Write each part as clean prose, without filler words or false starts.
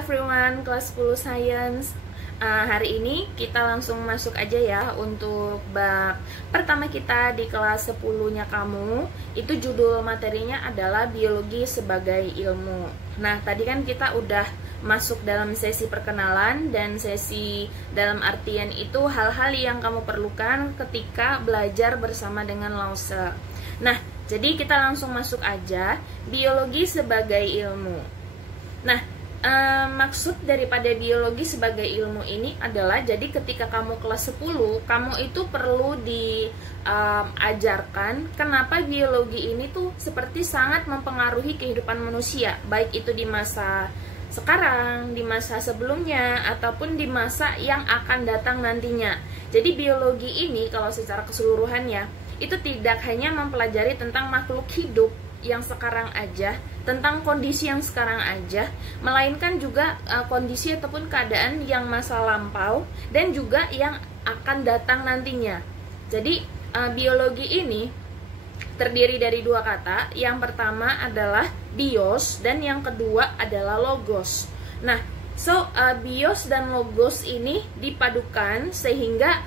everyone, kelas 10 Science. Hari ini kita langsung masuk aja ya untuk bab pertama kita di kelas 10-nya kamu. Itu judul materinya adalah biologi sebagai ilmu. Nah, tadi kan kita udah masuk dalam sesi perkenalan dan sesi dalam artian itu hal-hal yang kamu perlukan ketika belajar bersama dengan Lause. Nah, jadi kita langsung masuk aja, biologi sebagai ilmu. Nah, maksud daripada biologi sebagai ilmu ini adalah jadi ketika kamu kelas 10, kamu itu perlu diajarkan kenapa biologi ini tuh seperti sangat mempengaruhi kehidupan manusia, baik itu di masa sekarang, di masa sebelumnya, ataupun di masa yang akan datang nantinya. Jadi biologi ini kalau secara keseluruhannya itu tidak hanya mempelajari tentang makhluk hidup yang sekarang aja, tentang kondisi yang sekarang aja, melainkan juga kondisi ataupun keadaan yang masa lampau dan juga yang akan datang nantinya. Jadi biologi ini terdiri dari dua kata. Yang pertama adalah bios dan yang kedua adalah logos. Nah, bios dan logos ini dipadukan sehingga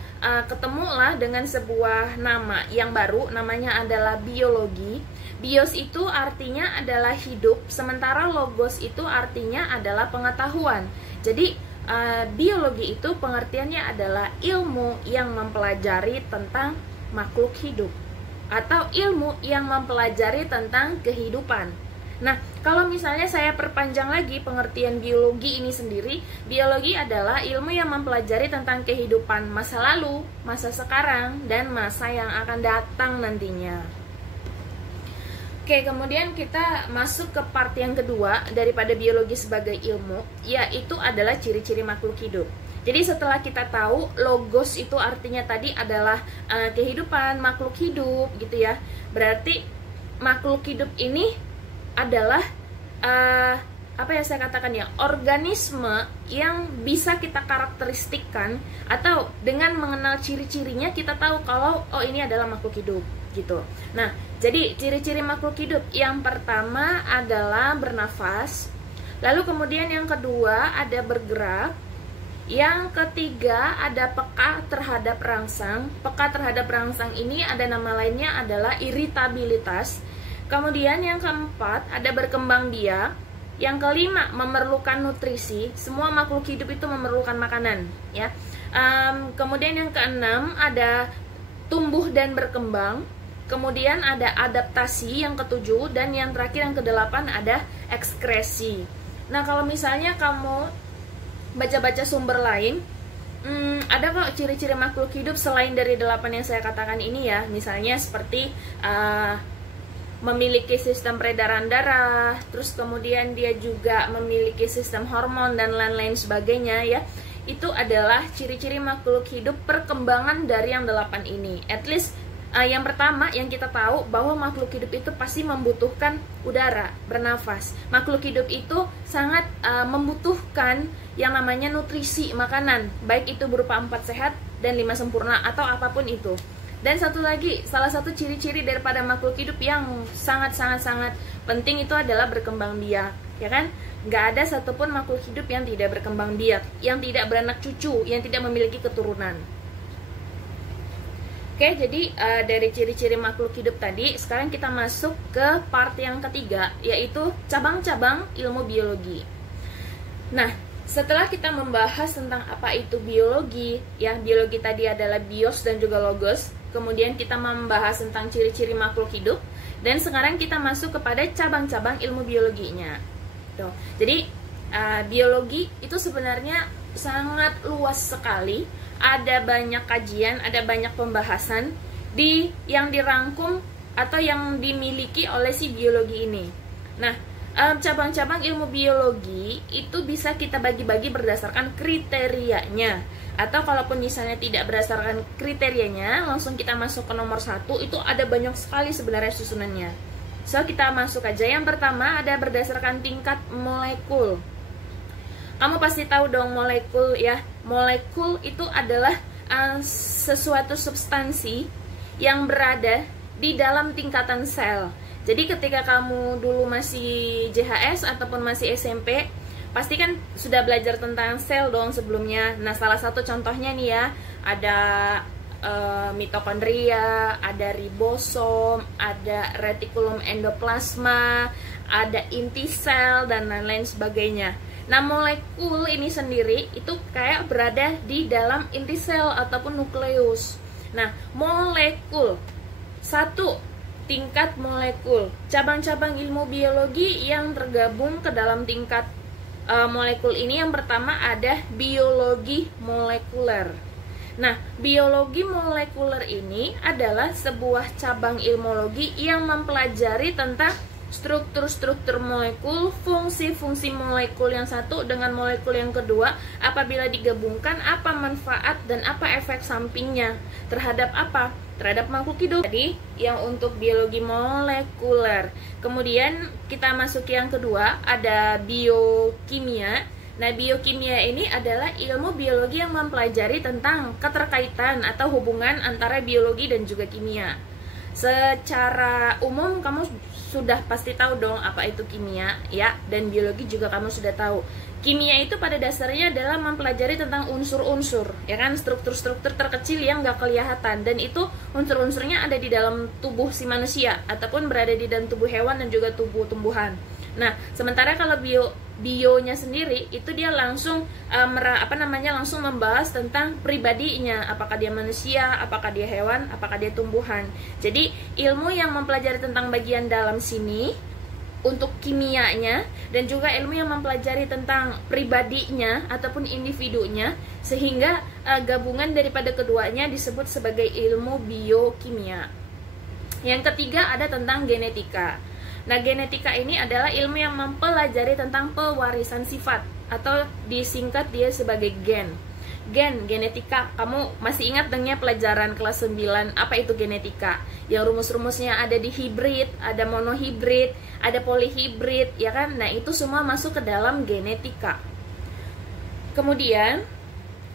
ketemulah dengan sebuah nama yang baru, namanya adalah biologi. Bios itu artinya adalah hidup, sementara logos itu artinya adalah pengetahuan. Jadi biologi itu pengertiannya adalah ilmu yang mempelajari tentang makhluk hidup atau ilmu yang mempelajari tentang kehidupan. Nah, kalau misalnya saya perpanjang lagi pengertian biologi ini sendiri, biologi adalah ilmu yang mempelajari tentang kehidupan masa lalu, masa sekarang, dan masa yang akan datang nantinya. Oke, kemudian kita masuk ke part yang kedua daripada biologi sebagai ilmu, yaitu adalah ciri-ciri makhluk hidup. Jadi setelah kita tahu logos itu artinya tadi adalah kehidupan makhluk hidup gitu ya. Berarti makhluk hidup ini adalah saya katakan ya, organisme yang bisa kita karakteristikkan atau dengan mengenal ciri-cirinya kita tahu kalau ini adalah makhluk hidup gitu. Nah, jadi ciri-ciri makhluk hidup yang pertama adalah bernafas, lalu kemudian yang kedua ada bergerak, yang ketiga ada peka terhadap rangsang. Peka terhadap rangsang ini ada nama lainnya adalah iritabilitas. Kemudian yang keempat ada berkembang biak. Yang kelima memerlukan nutrisi. Semua makhluk hidup itu memerlukan makanan ya. Kemudian yang keenam ada tumbuh dan berkembang. Kemudian ada adaptasi yang ketujuh, dan yang terakhir yang kedelapan ada ekskresi. Nah, kalau misalnya kamu baca-baca sumber lain, ada kok ciri-ciri makhluk hidup selain dari 8 yang saya katakan ini ya. Misalnya seperti memiliki sistem peredaran darah, terus kemudian dia juga memiliki sistem hormon dan lain-lain sebagainya ya. Itu adalah ciri-ciri makhluk hidup perkembangan dari yang 8 ini. At least yang pertama yang kita tahu bahwa makhluk hidup itu pasti membutuhkan udara, bernafas. Makhluk hidup itu sangat membutuhkan yang namanya nutrisi, makanan, baik itu berupa 4 sehat dan 5 sempurna atau apapun itu. Dan satu lagi, salah satu ciri-ciri daripada makhluk hidup yang sangat-sangat penting itu adalah berkembang biak, ya kan? Nggak ada satupun makhluk hidup yang tidak berkembang biak, yang tidak beranak cucu, yang tidak memiliki keturunan. Oke, jadi dari ciri-ciri makhluk hidup tadi, sekarang kita masuk ke part yang ketiga, yaitu cabang-cabang ilmu biologi. Nah, setelah kita membahas tentang apa itu biologi, ya biologi tadi adalah bios dan juga logos, kemudian kita membahas tentang ciri-ciri makhluk hidup, dan sekarang kita masuk kepada cabang-cabang ilmu biologinya. Tuh. Jadi biologi itu sebenarnya sangat luas sekali. Ada banyak kajian, ada banyak pembahasan yang dirangkum atau yang dimiliki oleh si biologi ini. Nah, cabang-cabang ilmu biologi itu bisa kita bagi-bagi berdasarkan kriterianya. Atau kalaupun misalnya tidak berdasarkan kriterianya, langsung kita masuk ke nomor 1, itu ada banyak sekali sebenarnya susunannya. So, kita masuk aja. Yang pertama ada berdasarkan tingkat molekul. Kamu pasti tahu dong molekul ya. Molekul itu adalah sesuatu substansi yang berada di dalam tingkatan sel. Jadi ketika kamu dulu masih JHS ataupun masih SMP, pasti kan sudah belajar tentang sel dong sebelumnya. Nah, salah satu contohnya nih ya, ada mitokondria, ada ribosom, ada retikulum endoplasma, ada inti sel, dan lain-lain sebagainya. Nah, molekul ini sendiri itu kayak berada di dalam inti sel ataupun nukleus. Nah, molekul, satu tingkat molekul, cabang-cabang ilmu biologi yang tergabung ke dalam tingkat molekul ini. Yang pertama ada biologi molekuler. Nah, biologi molekuler ini adalah sebuah cabang ilmuologi yang mempelajari tentang struktur-struktur molekul, fungsi-fungsi molekul yang satu dengan molekul yang kedua, apabila digabungkan, apa manfaat dan apa efek sampingnya terhadap apa? Terhadap makhluk hidup. Jadi, yang untuk biologi molekuler. Kemudian kita masuk yang kedua, ada biokimia. Nah, biokimia ini adalah ilmu biologi yang mempelajari tentang keterkaitan atau hubungan antara biologi dan juga kimia. Secara umum kamu sudah pasti tahu dong apa itu kimia, ya, dan biologi juga kamu sudah tahu. Kimia itu pada dasarnya adalah mempelajari tentang unsur-unsur, ya kan, struktur-struktur terkecil yang nggak kelihatan, dan itu unsur-unsurnya ada di dalam tubuh si manusia ataupun berada di dalam tubuh hewan dan juga tubuh tumbuhan. Nah, sementara kalau bionya sendiri itu dia langsung langsung membahas tentang pribadinya, apakah dia manusia, apakah dia hewan, apakah dia tumbuhan. Jadi ilmu yang mempelajari tentang bagian dalam sini untuk kimianya, dan juga ilmu yang mempelajari tentang pribadinya ataupun individunya, sehingga gabungan daripada keduanya disebut sebagai ilmu biokimia. Yang ketiga ada tentang genetika. Nah, genetika ini adalah ilmu yang mempelajari tentang pewarisan sifat, atau disingkat dia sebagai gen. Genetika, kamu masih ingat dengan pelajaran kelas 9 apa itu genetika? Yang rumus-rumusnya ada di hibrid, ada monohibrid, ada polihibrid, ya kan? Nah, itu semua masuk ke dalam genetika. Kemudian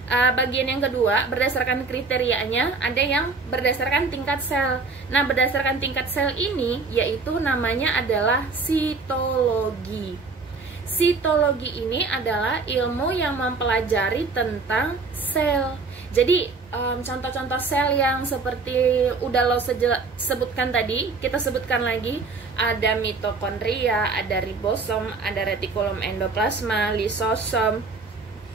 bagian yang kedua, berdasarkan kriterianya, ada yang berdasarkan tingkat sel. Nah, berdasarkan tingkat sel ini, yaitu namanya adalah sitologi. Sitologi ini adalah ilmu yang mempelajari tentang sel. Jadi, contoh-contoh sel yang seperti udah lo sebutkan tadi, kita sebutkan lagi. Ada mitokondria, ada ribosom, ada retikulum endoplasma, lisosom,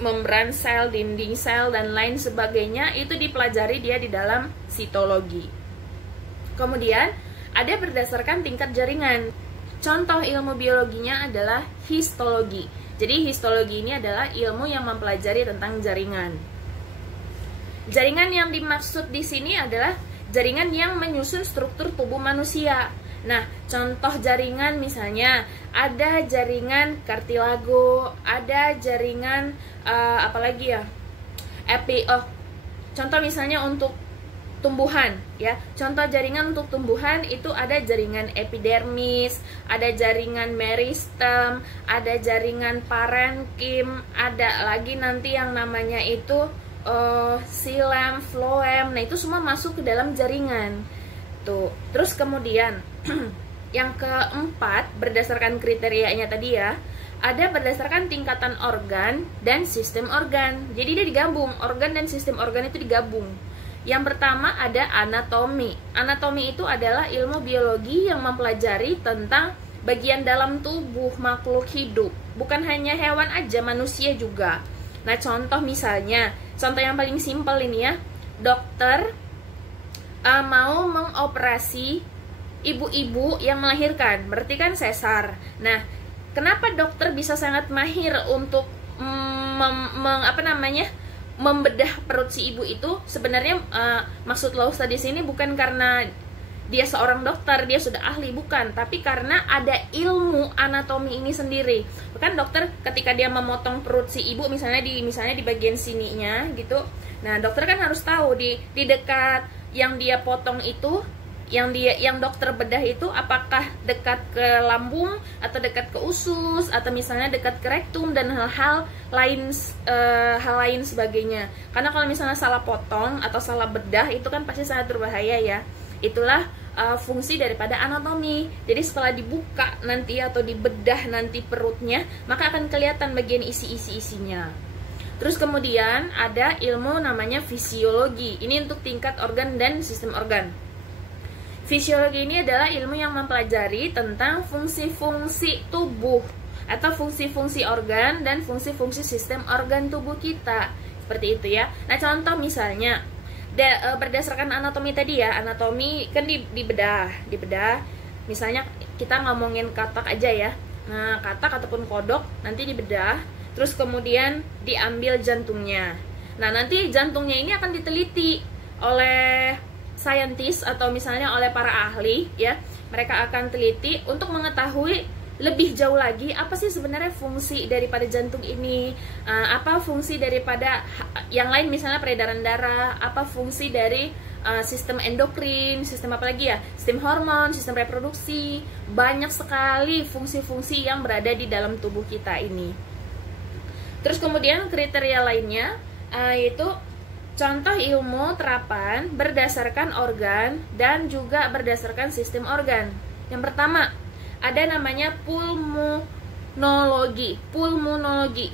membran sel, dinding sel, dan lain sebagainya. Itu dipelajari dia di dalam sitologi. Kemudian ada berdasarkan tingkat jaringan. Contoh ilmu biologinya adalah histologi. Jadi histologi ini adalah ilmu yang mempelajari tentang jaringan. Jaringan yang dimaksud di sini adalah jaringan yang menyusun struktur tubuh manusia. Nah, contoh jaringan misalnya ada jaringan kartilago, ada jaringan apalagi ya? Contoh misalnya untuk tumbuhan, ya. Contoh jaringan untuk tumbuhan itu ada jaringan epidermis, ada jaringan meristem, ada jaringan parenkim, ada lagi nanti yang namanya itu xilem, phloem. Nah, itu semua masuk ke dalam jaringan. Tuh. Terus kemudian yang keempat, berdasarkan kriterianya tadi ya, ada berdasarkan tingkatan organ dan sistem organ. Jadi dia digabung, organ dan sistem organ itu digabung. Yang pertama ada anatomi. Anatomi itu adalah ilmu biologi yang mempelajari tentang bagian dalam tubuh makhluk hidup. Bukan hanya hewan aja, manusia juga. Nah, contoh misalnya, contoh yang paling simpel ini ya, dokter mau mengoperasi ibu-ibu yang melahirkan, berarti kan sesar. Nah, kenapa dokter bisa sangat mahir untuk membedah perut si ibu itu? Sebenarnya maksud lo di sini bukan karena dia seorang dokter, dia sudah ahli, bukan, tapi karena ada ilmu anatomi ini sendiri. Bahkan dokter ketika dia memotong perut si ibu misalnya di bagian sininya gitu. Nah, dokter kan harus tahu di dekat yang dia potong itu, yang dokter bedah itu apakah dekat ke lambung atau dekat ke usus atau misalnya dekat ke rektum dan hal lain sebagainya. Karena kalau misalnya salah potong atau salah bedah itu kan pasti sangat berbahaya ya. Itulah fungsi daripada anatomi. Jadi setelah dibuka nanti atau dibedah nanti perutnya, maka akan kelihatan bagian isi-isinya. Terus kemudian ada ilmu namanya fisiologi. Ini untuk tingkat organ dan sistem organ. Fisiologi ini adalah ilmu yang mempelajari tentang fungsi-fungsi tubuh atau fungsi-fungsi organ dan fungsi-fungsi sistem organ tubuh kita. Seperti itu ya. Nah, contoh misalnya berdasarkan anatomi tadi ya, anatomi kan dibedah. Misalnya kita ngomongin katak aja ya. Nah, katak ataupun kodok nanti dibedah, terus kemudian diambil jantungnya. Nah, nanti jantungnya ini akan diteliti oleh saintis atau misalnya oleh para ahli ya. Mereka akan teliti untuk mengetahui lebih jauh lagi apa sih sebenarnya fungsi daripada jantung ini, apa fungsi daripada yang lain, misalnya peredaran darah, apa fungsi dari sistem endokrin, sistem apa lagi ya, sistem hormon, sistem reproduksi. Banyak sekali fungsi-fungsi yang berada di dalam tubuh kita ini. Terus kemudian kriteria lainnya yaitu contoh ilmu terapan berdasarkan organ dan juga berdasarkan sistem organ. Yang pertama, ada namanya pulmonologi. Pulmonologi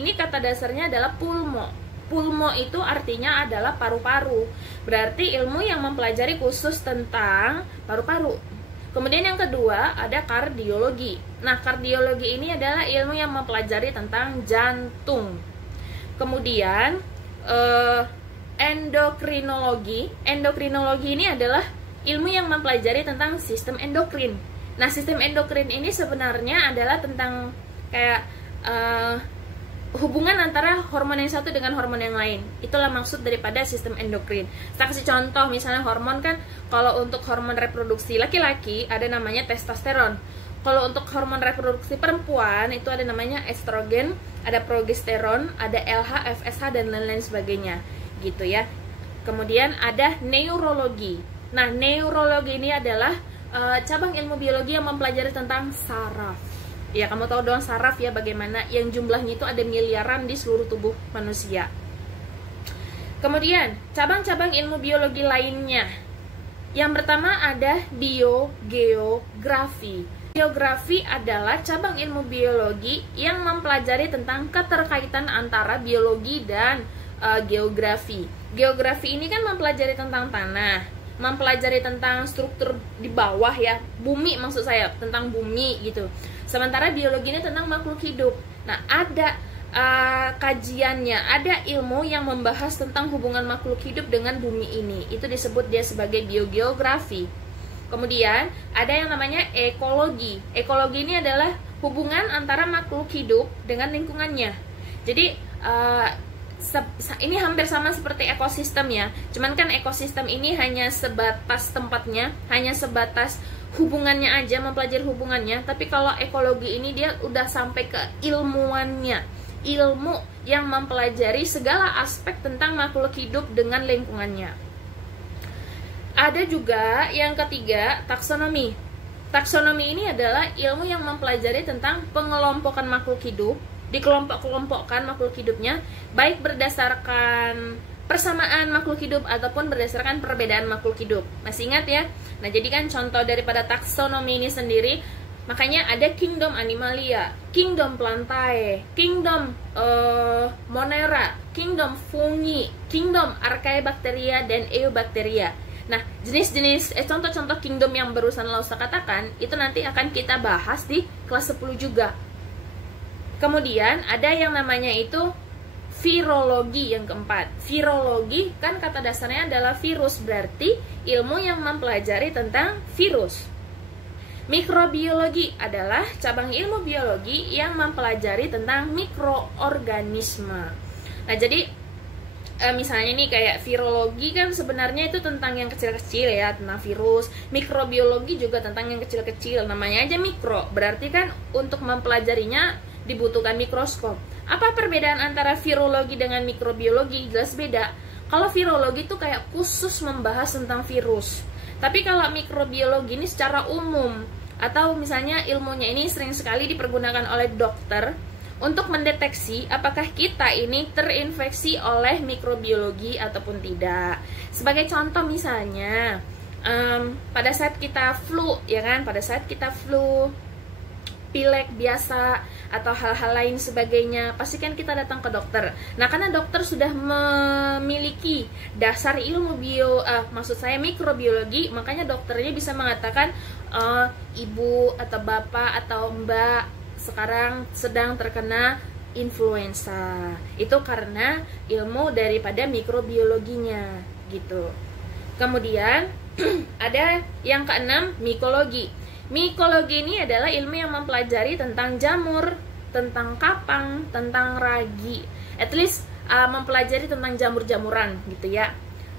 ini kata dasarnya adalah pulmo. Pulmo itu artinya adalah paru-paru. Berarti ilmu yang mempelajari khusus tentang paru-paru. Kemudian yang kedua ada kardiologi. Nah, kardiologi ini adalah ilmu yang mempelajari tentang jantung. Kemudian endokrinologi. Endokrinologi ini adalah ilmu yang mempelajari tentang sistem endokrin. Nah, sistem endokrin ini sebenarnya adalah tentang kayak hubungan antara hormon yang satu dengan hormon yang lain. Itulah maksud daripada sistem endokrin. Saya kasih contoh, misalnya hormon kan, kalau untuk hormon reproduksi laki-laki ada namanya testosteron. Kalau untuk hormon reproduksi perempuan itu ada namanya estrogen, ada progesteron, ada LH, FSH dan lain-lain sebagainya, gitu ya. Kemudian ada neurologi. Nah, neurologi ini adalah cabang ilmu biologi yang mempelajari tentang saraf. Ya, kamu tahu dong saraf ya, bagaimana yang jumlahnya itu ada miliaran di seluruh tubuh manusia. Kemudian, cabang-cabang ilmu biologi lainnya. Yang pertama ada biogeografi. Geografi adalah cabang ilmu biologi yang mempelajari tentang keterkaitan antara biologi dan geografi. Geografi ini kan mempelajari tentang tanah, mempelajari tentang struktur di bawah ya, bumi maksud saya, tentang bumi gitu. Sementara biologi ini tentang makhluk hidup. Nah, ada kajiannya, ada ilmu yang membahas tentang hubungan makhluk hidup dengan bumi ini. Itu disebut dia sebagai biogeografi. Kemudian ada yang namanya ekologi. Ekologi ini adalah hubungan antara makhluk hidup dengan lingkungannya. Jadi ini hampir sama seperti ekosistem ya. Cuman kan ekosistem ini hanya sebatas tempatnya, hanya sebatas hubungannya aja, mempelajari hubungannya. Tapi kalau ekologi ini dia udah sampai ke ilmuannya, ilmu yang mempelajari segala aspek tentang makhluk hidup dengan lingkungannya. Ada juga yang ketiga, taksonomi. Taksonomi ini adalah ilmu yang mempelajari tentang pengelompokan makhluk hidup, dikelompok-kelompokkan makhluk hidupnya, baik berdasarkan persamaan makhluk hidup ataupun berdasarkan perbedaan makhluk hidup. Masih ingat ya? Nah, jadi kan contoh daripada taksonomi ini sendiri, makanya ada kingdom animalia, kingdom plantae, kingdom monera, kingdom fungi, kingdom archaebacteria dan eubacteria. Nah, jenis-jenis contoh-contoh kingdom yang barusan Lausa katakan itu nanti akan kita bahas di kelas 10 juga. Kemudian ada yang namanya itu virologi yang keempat. Virologi kan kata dasarnya adalah virus, berarti ilmu yang mempelajari tentang virus. Mikrobiologi adalah cabang ilmu biologi yang mempelajari tentang mikroorganisme. Nah, jadi misalnya nih kayak virologi kan sebenarnya itu tentang yang kecil-kecil ya, tentang virus. Mikrobiologi juga tentang yang kecil-kecil, namanya aja mikro. Berarti kan untuk mempelajarinya dibutuhkan mikroskop. Apa perbedaan antara virologi dengan mikrobiologi? Jelas beda. Kalau virologi itu kayak khusus membahas tentang virus. Tapi kalau mikrobiologi ini secara umum, atau misalnya ilmunya ini sering sekali dipergunakan oleh dokter untuk mendeteksi apakah kita ini terinfeksi oleh mikrobiologi ataupun tidak. Sebagai contoh misalnya, pada saat kita flu, ya kan, pada saat kita flu, pilek biasa atau hal-hal lain sebagainya, pasti kan kita datang ke dokter. Nah, karena dokter sudah memiliki dasar ilmu maksud saya mikrobiologi, makanya dokternya bisa mengatakan ibu atau bapak atau mbak sekarang sedang terkena influenza. Itu karena ilmu daripada mikrobiologinya gitu. Kemudian ada yang keenam, mikologi. Mikologi ini adalah ilmu yang mempelajari tentang jamur, tentang kapang, tentang ragi. At least mempelajari tentang jamur-jamuran gitu ya.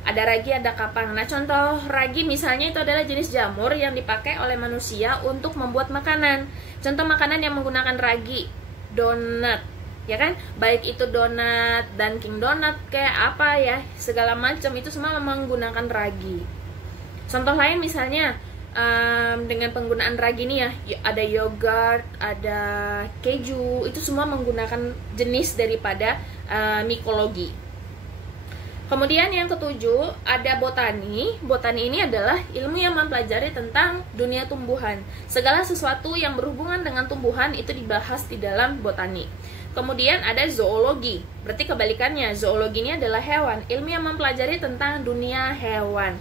Ada ragi, ada kapang. Nah, contoh ragi misalnya itu adalah jenis jamur yang dipakai oleh manusia untuk membuat makanan. Contoh makanan yang menggunakan ragi, donat, ya kan? Baik itu donat, Dunkin Donat kayak apa ya, segala macam itu semua menggunakan ragi. Contoh lain misalnya dengan penggunaan ragi ini ya, ada yogurt, ada keju, itu semua menggunakan jenis daripada mikologi. Kemudian yang ketujuh ada botani. Botani ini adalah ilmu yang mempelajari tentang dunia tumbuhan. Segala sesuatu yang berhubungan dengan tumbuhan itu dibahas di dalam botani. Kemudian ada zoologi. Berarti kebalikannya, zoologi ini adalah hewan, ilmu yang mempelajari tentang dunia hewan.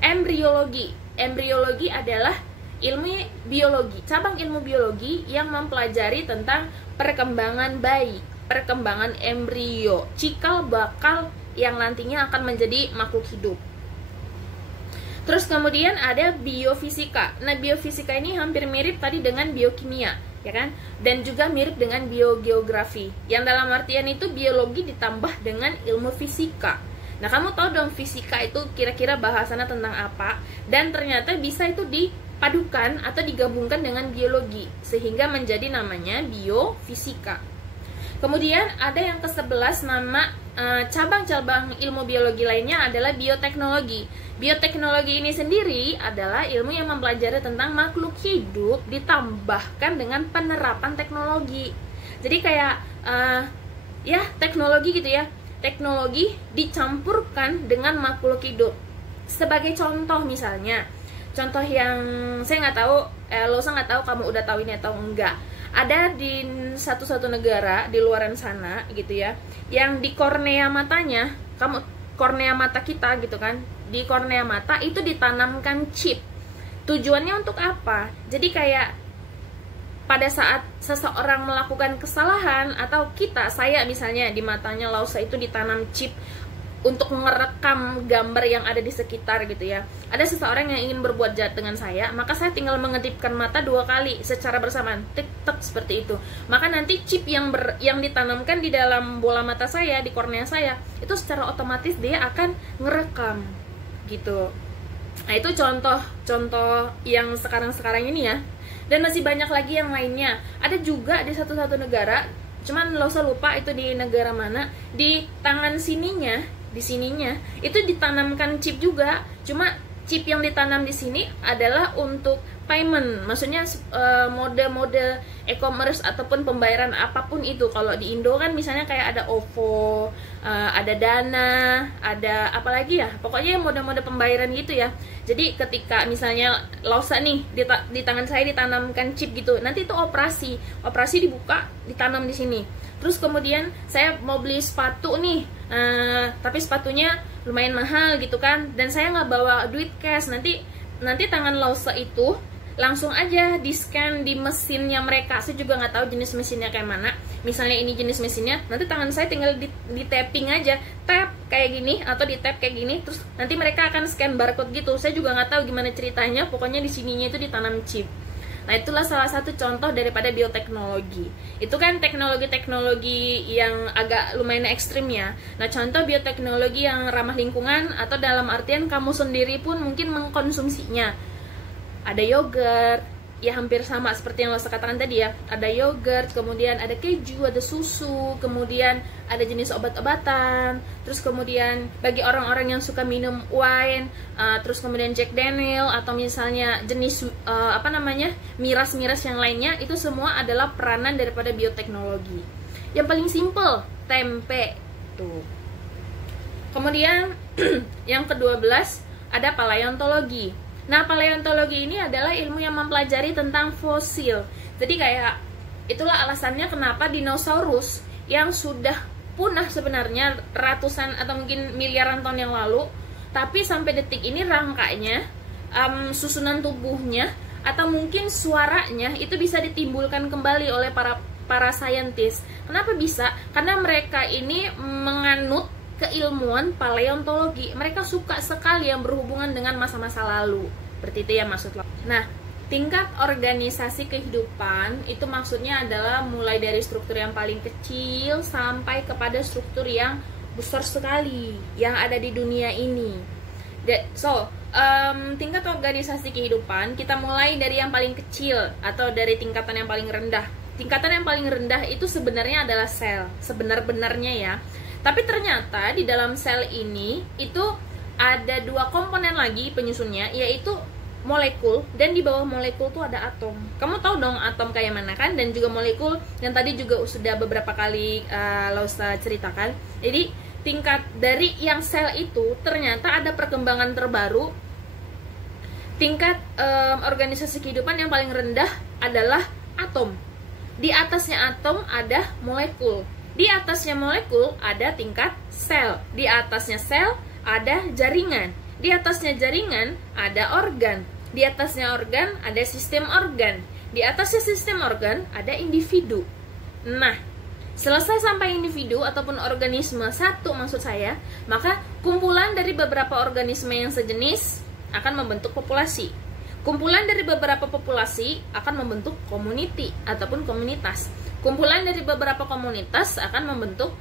Embriologi. Embriologi adalah ilmu biologi, cabang ilmu biologi yang mempelajari tentang perkembangan bayi, perkembangan embrio, cikal bakal yang nantinya akan menjadi makhluk hidup. Terus kemudian ada biofisika. Nah, biofisika ini hampir mirip tadi dengan biokimia, ya kan? Dan juga mirip dengan biogeografi. Yang dalam artian itu biologi ditambah dengan ilmu fisika. Nah, kamu tahu dong fisika itu kira-kira bahasannya tentang apa, dan ternyata bisa itu dipadukan atau digabungkan dengan biologi sehingga menjadi namanya biofisika. Kemudian ada yang ke-11 nama cabang-cabang ilmu biologi lainnya adalah bioteknologi. Bioteknologi ini sendiri adalah ilmu yang mempelajari tentang makhluk hidup ditambahkan dengan penerapan teknologi. Jadi kayak ya teknologi gitu ya. Teknologi dicampurkan dengan makhluk hidup. Sebagai contoh misalnya, contoh yang saya nggak tahu, Losa nggak tahu kamu udah tahu ini atau enggak. Ada di satu negara di luaran sana gitu ya, yang di kornea matanya, kornea mata kita gitu kan, di kornea mata itu ditanamkan chip. Tujuannya untuk apa? Jadi kayak pada saat seseorang melakukan kesalahan atau saya misalnya di matanya Lausa itu ditanam chip untuk merekam gambar yang ada di sekitar gitu ya. Ada seseorang yang ingin berbuat jahat dengan saya, maka saya tinggal mengedipkan mata 2 kali secara bersamaan, tik-tek seperti itu. Maka nanti chip yang ditanamkan di dalam bola mata saya, di kornea saya, itu secara otomatis dia akan ngerekam gitu. Nah, itu contoh yang sekarang ini ya. Dan masih banyak lagi yang lainnya. Ada juga di satu negara, cuman Losa lupa itu di negara mana, di tangan sininya, di sininya itu ditanamkan chip juga. Cuma chip yang ditanam di sini adalah untuk payment, maksudnya mode e-commerce ataupun pembayaran apapun itu. Kalau di Indo kan misalnya kayak ada OVO, ada Dana, ada apa lagi ya, pokoknya mode pembayaran gitu ya. Jadi ketika misalnya Lausa nih di tangan saya ditanamkan chip gitu, nanti itu operasi dibuka, ditanam di sini. Terus kemudian saya mau beli sepatu nih, tapi sepatunya lumayan mahal gitu kan, dan saya nggak bawa duit cash, nanti tangan Lausa itu langsung aja di scan di mesinnya mereka. Saya juga nggak tahu jenis mesinnya kayak mana. Misalnya ini jenis mesinnya, nanti tangan saya tinggal di tapping aja, tap kayak gini atau di tap kayak gini, terus nanti mereka akan scan barcode gitu. Saya juga nggak tahu gimana ceritanya, pokoknya di sininya itu ditanam chip. Nah, itulah salah satu contoh daripada bioteknologi. Itu kan teknologi-teknologi yang agak lumayan ekstrim ya. Nah, contoh bioteknologi yang ramah lingkungan atau dalam artian kamu sendiri pun mungkin mengkonsumsinya. Ada yogurt, ya hampir sama seperti yang Losa katakan tadi ya. Ada yogurt, kemudian ada keju, ada susu, kemudian ada jenis obat-obatan. Terus kemudian bagi orang-orang yang suka minum wine, terus kemudian Jack Daniel atau misalnya jenis miras-miras yang lainnya, itu semua adalah peranan daripada bioteknologi. Yang paling simple, tempe tuh. Kemudian yang ke-12 ada paleontologi. Nah, paleontologi ini adalah ilmu yang mempelajari tentang fosil. Jadi kayak itulah alasannya kenapa dinosaurus yang sudah punah sebenarnya ratusan atau mungkin miliaran tahun yang lalu, tapi sampai detik ini rangkanya, susunan tubuhnya atau mungkin suaranya itu bisa ditimbulkan kembali oleh para saintis. Kenapa bisa? Karena mereka ini menganut keilmuan paleontologi. Mereka suka sekali yang berhubungan dengan masa-masa lalu. Seperti itu ya maksudnya. Nah, tingkat organisasi kehidupan itu maksudnya adalah mulai dari struktur yang paling kecil sampai kepada struktur yang besar sekali yang ada di dunia ini. Tingkat organisasi kehidupan kita mulai dari yang paling kecil atau dari tingkatan yang paling rendah. Tingkatan yang paling rendah itu sebenarnya adalah sel, sebenar-benarnya ya. Tapi ternyata di dalam sel ini itu ada dua komponen lagi penyusunnya, yaitu molekul, dan di bawah molekul tuh ada atom. Kamu tahu dong atom kayak mana kan? Dan juga molekul yang tadi juga sudah beberapa kali Lausa ceritakan. Jadi tingkat dari yang sel itu ternyata ada perkembangan terbaru. Tingkat organisasi kehidupan yang paling rendah adalah atom. Di atasnya atom ada molekul. Di atasnya molekul ada tingkat sel. Di atasnya sel ada jaringan. Di atasnya jaringan ada organ. Di atasnya organ ada sistem organ. Di atasnya sistem organ ada individu. Nah, selesai sampai individu ataupun organisme satu maksud saya, maka kumpulan dari beberapa organisme yang sejenis akan membentuk populasi. Kumpulan dari beberapa populasi akan membentuk community ataupun komunitas. Kumpulan dari beberapa komunitas akan membentuk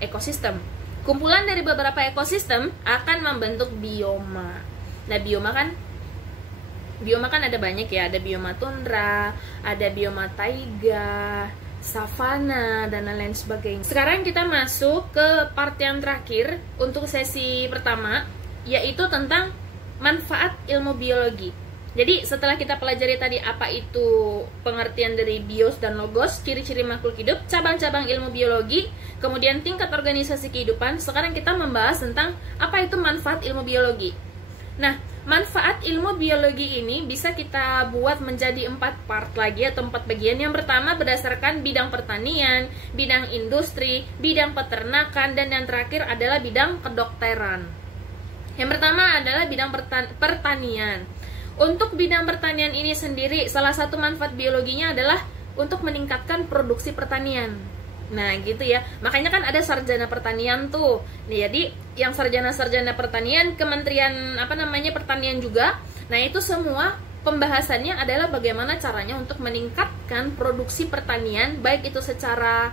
ekosistem. Kumpulan dari beberapa ekosistem akan membentuk bioma. Nah, bioma kan ada banyak ya. Ada bioma tundra, ada bioma taiga, savana, dan lain sebagainya. Sekarang kita masuk ke part yang terakhir untuk sesi pertama, yaitu tentang manfaat ilmu biologi. Jadi setelah kita pelajari tadi apa itu pengertian dari bios dan logos, ciri-ciri makhluk hidup, cabang-cabang ilmu biologi, kemudian tingkat organisasi kehidupan, sekarang kita membahas tentang apa itu manfaat ilmu biologi. Nah, manfaat ilmu biologi ini bisa kita buat menjadi 4 part lagi atau 4 bagian. Yang pertama berdasarkan bidang pertanian, bidang industri, bidang peternakan, dan yang terakhir adalah bidang kedokteran. Yang pertama adalah bidang pertanian. Untuk bidang pertanian ini sendiri, salah satu manfaat biologinya adalah untuk meningkatkan produksi pertanian. Nah, gitu ya. Makanya kan ada sarjana pertanian tuh. Nih, jadi yang sarjana-sarjana pertanian, Kementerian Pertanian juga. Nah, itu semua pembahasannya adalah bagaimana caranya untuk meningkatkan produksi pertanian, baik itu secara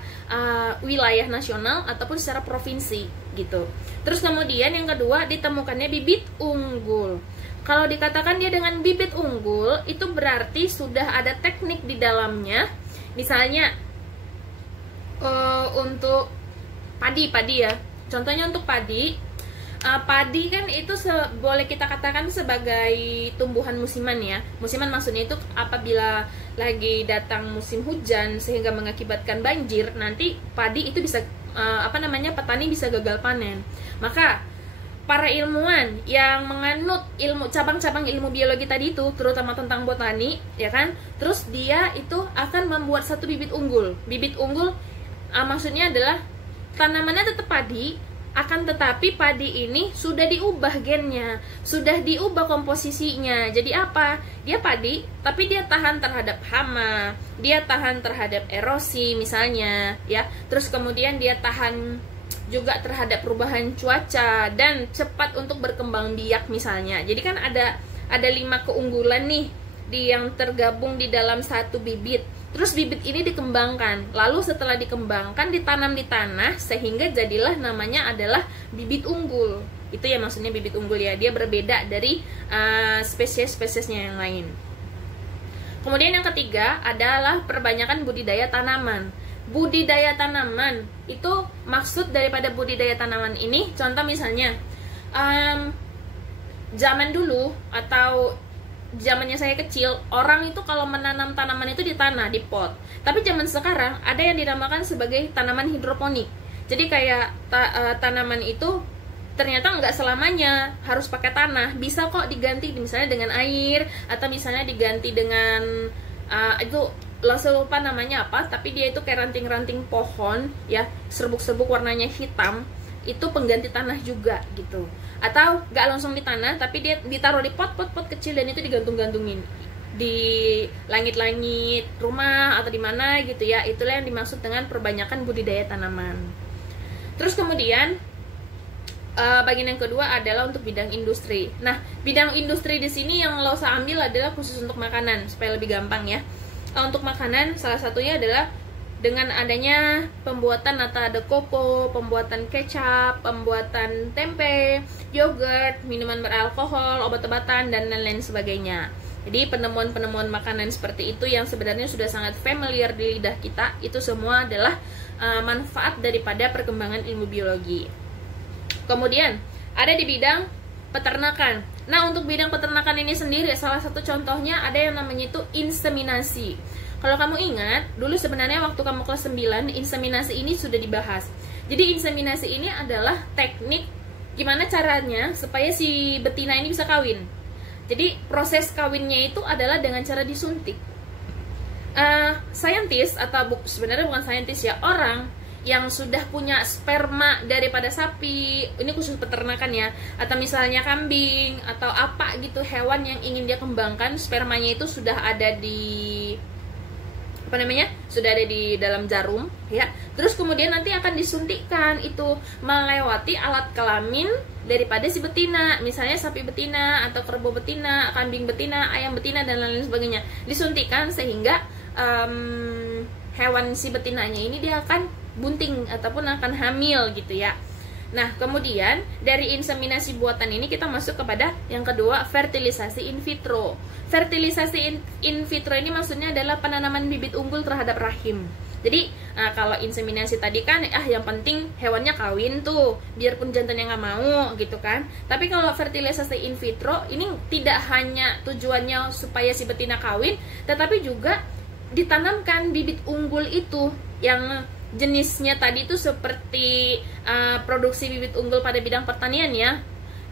wilayah nasional ataupun secara provinsi gitu. Terus kemudian yang kedua, ditemukannya bibit unggul. Kalau dikatakan dia dengan bibit unggul, itu berarti sudah ada teknik di dalamnya. Misalnya untuk padi ya. Contohnya untuk padi kan itu boleh kita katakan sebagai tumbuhan musiman ya. Musiman maksudnya itu apabila lagi datang musim hujan sehingga mengakibatkan banjir, nanti padi itu bisa petani bisa gagal panen. Maka para ilmuwan yang menganut cabang-cabang ilmu biologi tadi itu, terutama tentang botani, ya kan? Terus dia itu akan membuat satu bibit unggul. Bibit unggul maksudnya adalah tanamannya tetap padi, akan tetapi padi ini sudah diubah gennya, sudah diubah komposisinya. Jadi apa? Dia padi, tapi dia tahan terhadap hama, dia tahan terhadap erosi misalnya, ya. Terus kemudian dia tahan juga terhadap perubahan cuaca dan cepat untuk berkembang biak misalnya. Jadi kan ada 5 keunggulan nih yang tergabung di dalam satu bibit. Terus bibit ini dikembangkan. Lalu setelah dikembangkan ditanam di tanah sehingga jadilah namanya adalah bibit unggul. Itu ya maksudnya bibit unggul ya. Dia berbeda dari spesies-spesiesnya yang lain. Kemudian yang ketiga adalah perbanyakan budidaya tanaman. Budidaya tanaman itu maksud daripada budidaya tanaman ini, contoh misalnya zaman dulu atau zamannya saya kecil, orang itu kalau menanam tanaman itu di tanah, di pot. Tapi zaman sekarang ada yang dinamakan sebagai tanaman hidroponik. Jadi kayak tanaman itu ternyata nggak selamanya harus pakai tanah, bisa kok diganti misalnya dengan air, atau misalnya diganti dengan itu saya lupa namanya apa, tapi dia itu kayak ranting-ranting pohon ya, serbuk-serbuk warnanya hitam, itu pengganti tanah juga gitu. Atau nggak langsung di tanah, tapi dia ditaruh di pot-pot kecil dan itu digantung-gantungin di langit-langit rumah atau di mana gitu ya. Itulah yang dimaksud dengan perbanyakan budidaya tanaman. Terus kemudian bagian yang kedua adalah untuk bidang industri. Nah, bidang industri di sini yang lo usah ambil adalah khusus untuk makanan supaya lebih gampang ya. Untuk makanan salah satunya adalah dengan adanya pembuatan nata de coco, pembuatan kecap, pembuatan tempe, yogurt, minuman beralkohol, obat-obatan dan lain-lain sebagainya. Jadi penemuan-penemuan makanan seperti itu yang sebenarnya sudah sangat familiar di lidah kita, itu semua adalah manfaat daripada perkembangan ilmu biologi. Kemudian ada di bidang peternakan. Nah, untuk bidang peternakan ini sendiri salah satu contohnya ada yang namanya itu inseminasi. Kalau kamu ingat, dulu sebenarnya waktu kamu kelas 9, inseminasi ini sudah dibahas. Jadi inseminasi ini adalah teknik gimana caranya supaya si betina ini bisa kawin. Jadi proses kawinnya itu adalah dengan cara disuntik. Saintis atau sebenarnya bukan saintis ya, orang yang sudah punya sperma daripada sapi, ini khusus peternakan ya, atau misalnya kambing atau apa gitu, hewan yang ingin dia kembangkan, spermanya itu sudah ada di sudah ada di dalam jarum ya. Terus kemudian nanti akan disuntikkan itu melewati alat kelamin daripada si betina, misalnya sapi betina atau kerbau betina, kambing betina, ayam betina dan lain-lain sebagainya, disuntikkan sehingga hewan si betinanya ini dia akan bunting ataupun akan hamil gitu ya. Nah, kemudian dari inseminasi buatan ini kita masuk kepada yang kedua, fertilisasi in vitro. Fertilisasi in vitro ini maksudnya adalah penanaman bibit unggul terhadap rahim. Jadi kalau inseminasi tadi kan yang penting hewannya kawin tuh, biarpun jantannya nggak mau gitu kan. Tapi kalau fertilisasi in vitro ini tidak hanya tujuannya supaya si betina kawin, tetapi juga ditanamkan bibit unggul itu yang jenisnya tadi itu seperti produksi bibit unggul pada bidang pertanian ya.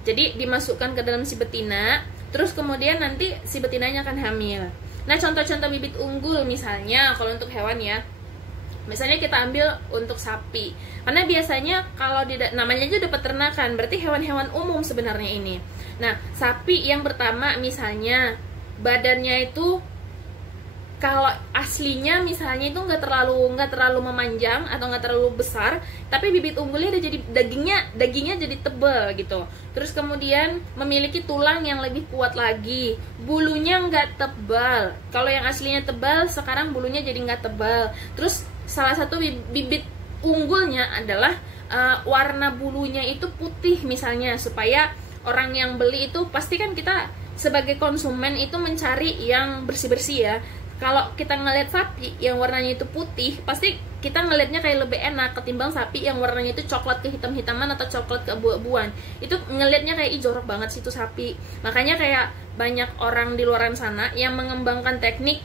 Jadi dimasukkan ke dalam si betina, terus kemudian nanti si betinanya akan hamil. Nah, contoh-contoh bibit unggul misalnya kalau untuk hewan ya, misalnya kita ambil untuk sapi, karena biasanya kalau namanya aja udah peternakan, berarti hewan-hewan umum sebenarnya ini. Nah, sapi yang pertama misalnya badannya itu kalau aslinya misalnya itu nggak terlalu memanjang atau nggak terlalu besar, tapi bibit unggulnya udah jadi dagingnya jadi tebal gitu. Terus kemudian memiliki tulang yang lebih kuat lagi, bulunya nggak tebal. Kalau yang aslinya tebal, sekarang bulunya jadi nggak tebal. Terus salah satu bibit unggulnya adalah warna bulunya itu putih misalnya, supaya orang yang beli itu pasti kan kita sebagai konsumen itu mencari yang bersih-bersih ya. Kalau kita ngeliat sapi yang warnanya itu putih, pasti kita ngeliatnya kayak lebih enak ketimbang sapi yang warnanya itu coklat kehitam-hitaman atau coklat keabu-abuan. Itu ngeliatnya kayak jorok banget sih itu sapi. Makanya kayak banyak orang di luaran sana yang mengembangkan teknik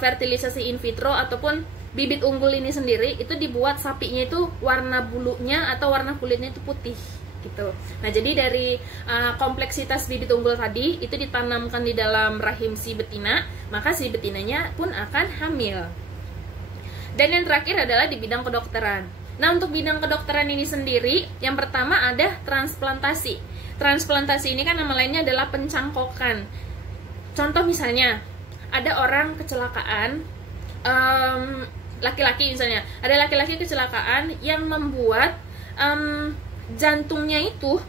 fertilisasi in vitro ataupun bibit unggul ini sendiri, itu dibuat sapinya itu warna bulunya atau warna kulitnya itu putih gitu. Nah, jadi dari kompleksitas bibit unggul tadi itu ditanamkan di dalam rahim si betina, maka si betinanya pun akan hamil. Dan yang terakhir adalah di bidang kedokteran. Nah, untuk bidang kedokteran ini sendiri, yang pertama ada transplantasi. Transplantasi ini kan nama lainnya adalah pencangkokan. Contoh misalnya, ada orang kecelakaan, laki-laki misalnya, ada laki-laki kecelakaan yang membuat jantungnya itu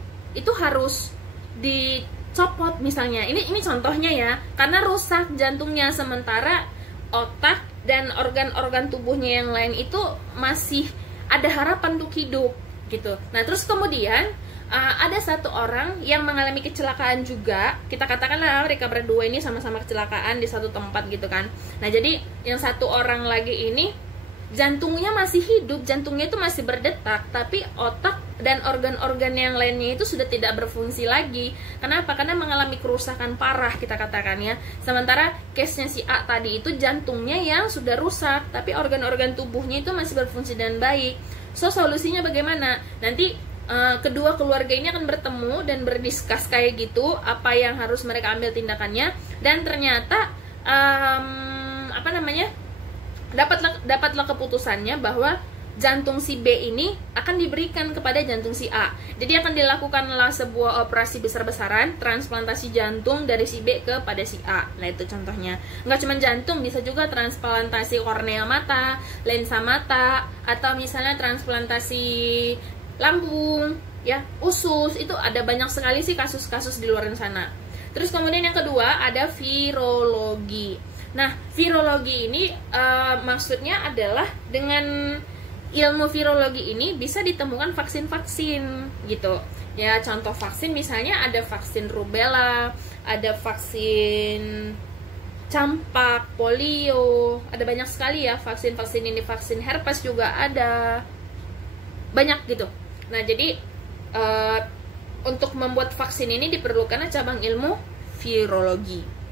harus dicopot misalnya. Ini contohnya ya, karena rusak jantungnya, sementara otak dan organ-organ tubuhnya yang lain itu masih ada harapan untuk hidup gitu. Nah, terus kemudian ada satu orang yang mengalami kecelakaan juga. Kita katakanlah mereka berdua ini sama-sama kecelakaan di satu tempat gitu kan. Nah, jadi yang satu orang lagi ini jantungnya masih hidup, jantungnya itu masih berdetak, tapi otak dan organ-organ yang lainnya itu sudah tidak berfungsi lagi. Kenapa? Karena mengalami kerusakan parah kita katakan ya. Sementara case-nya si A tadi itu jantungnya yang sudah rusak, tapi organ-organ tubuhnya itu masih berfungsi dengan baik. So, solusinya bagaimana? Nanti kedua keluarga ini akan bertemu dan berdiskus kayak gitu apa yang harus mereka ambil tindakannya, dan ternyata dapatlah keputusannya bahwa jantung si B ini akan diberikan kepada jantung si A. Jadi akan dilakukanlah sebuah operasi besar-besaran transplantasi jantung dari si B kepada si A. Nah itu contohnya. Nggak cuma jantung, bisa juga transplantasi kornea mata, lensa mata, atau misalnya transplantasi lambung, ya, usus. Itu ada banyak sekali sih kasus-kasus di luar sana. Terus kemudian yang kedua ada virologi. Nah, virologi ini maksudnya adalah dengan ilmu virologi ini bisa ditemukan vaksin-vaksin gitu. Ya, contoh vaksin misalnya ada vaksin rubella, ada vaksin campak, polio, ada banyak sekali ya vaksin-vaksin ini, vaksin herpes juga ada. Banyak gitu. Nah, jadi untuk membuat vaksin ini diperlukan cabang ilmu virologi.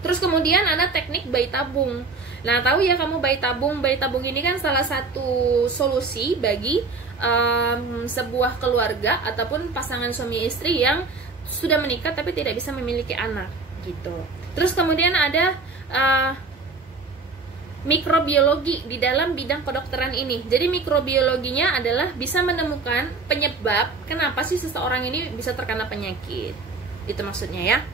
Terus kemudian ada teknik bayi tabung. Nah, tahu ya kamu bayi tabung? Bayi tabung ini kan salah satu solusi bagi sebuah keluarga ataupun pasangan suami istri yang sudah menikah tapi tidak bisa memiliki anak gitu. Terus kemudian ada mikrobiologi di dalam bidang kedokteran ini. Jadi mikrobiologinya adalah bisa menemukan penyebab kenapa sih seseorang ini bisa terkena penyakit. Itu maksudnya ya.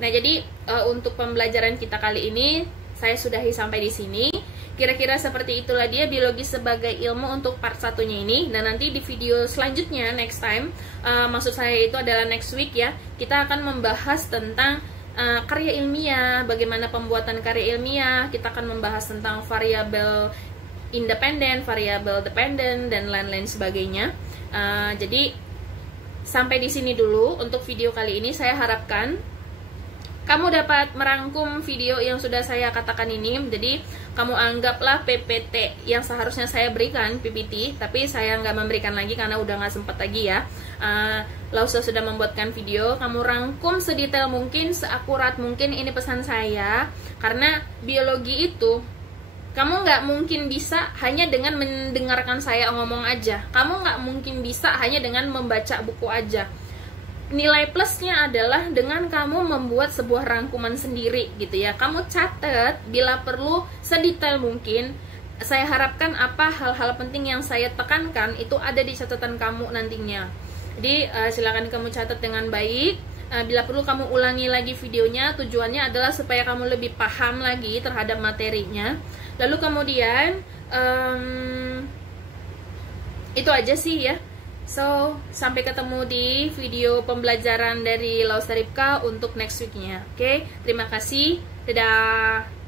Nah, jadi untuk pembelajaran kita kali ini saya sudahi sampai di sini. Kira-kira seperti itulah dia biologi sebagai ilmu untuk part satunya ini. Dan nanti di video selanjutnya, next time, maksud saya itu adalah next week ya, kita akan membahas tentang karya ilmiah, bagaimana pembuatan karya ilmiah. Kita akan membahas tentang variabel independen, variabel dependen, dan lain-lain sebagainya. Jadi sampai di sini dulu untuk video kali ini. Saya harapkan kamu dapat merangkum video yang sudah saya katakan ini. Jadi kamu anggaplah PPT yang seharusnya saya berikan, PPT, tapi saya nggak memberikan lagi karena udah nggak sempat lagi ya. Lausa sudah membuatkan video, kamu rangkum sedetail mungkin, seakurat mungkin. Ini pesan saya, karena biologi itu kamu nggak mungkin bisa hanya dengan mendengarkan saya ngomong aja. Kamu nggak mungkin bisa hanya dengan membaca buku aja. Nilai plusnya adalah dengan kamu membuat sebuah rangkuman sendiri gitu ya. Kamu catat bila perlu sedetail mungkin. Saya harapkan apa hal-hal penting yang saya tekankan itu ada di catatan kamu nantinya. Jadi silakan kamu catat dengan baik. Bila perlu kamu ulangi lagi videonya. Tujuannya adalah supaya kamu lebih paham lagi terhadap materinya. Lalu kemudian itu aja sih ya. So, sampai ketemu di video pembelajaran dari Lausa Ripka untuk next week-nya. Oke, terima kasih. Dadah.